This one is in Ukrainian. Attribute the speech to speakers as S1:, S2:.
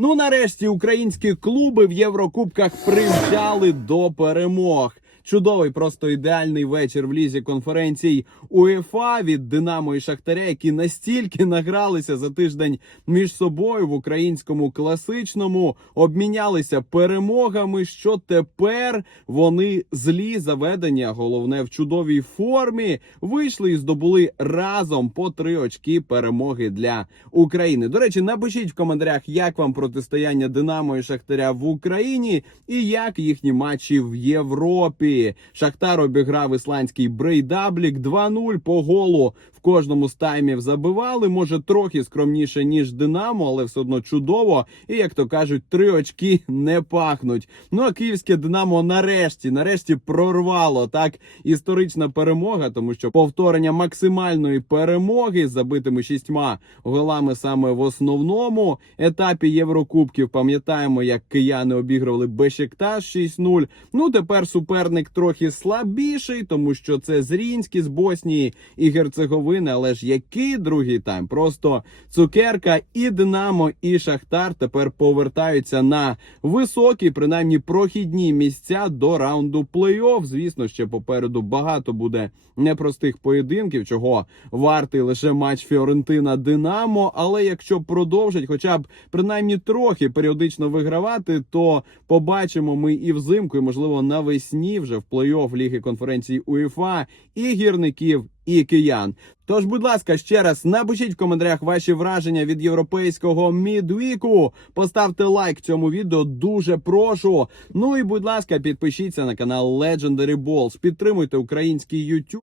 S1: Ну, нарешті українські клуби в Єврокубках привчали до перемог. Чудовий, просто ідеальний вечір в лізі конференцій УЄФА від Динамо і Шахтаря, які настільки награлися за тиждень між собою в українському класичному, обмінялися перемогами. Що тепер вони злі заведені, а головне в чудовій формі вийшли і здобули разом по три очки перемоги для України. До речі, напишіть в коментарях, як вам протистояння Динамо і Шахтаря в Україні, і як їхні матчі в Європі. Шахтар обіграв ісландський Брейдаблік 2-0 по голу. В кожному з таймів забивали. Може трохи скромніше ніж Динамо, але все одно чудово. І як то кажуть, три очки не пахнуть. Ну а київське Динамо нарешті, нарешті прорвало так історична перемога, тому що повторення максимальної перемоги з забитими шістьма голами саме в основному етапі Єврокубків. Пам'ятаємо, як кияни обігрували Бешикташ 6-0. Ну тепер суперник трохи слабіший, тому що це Зрінський з Боснії і Герцеговини. Але ж який другий тайм? Просто цукерка і Динамо, і Шахтар тепер повертаються на високі, принаймні прохідні місця до раунду плей-офф. Звісно, ще попереду багато буде непростих поєдинків, чого вартий лише матч Фіорентина Динамо. Але якщо продовжать, хоча б принаймні трохи періодично вигравати, то побачимо ми і взимку, і можливо навесні вже в плей-офф ліги конференції УЄФА і гірників. І киян. Тож, будь ласка, ще раз напишіть в коментарях ваші враження від європейського мідвіку. Поставте лайк цьому відео, дуже прошу. Ну і будь ласка, підпишіться на канал Legendary Balls. Підтримуйте український YouTube.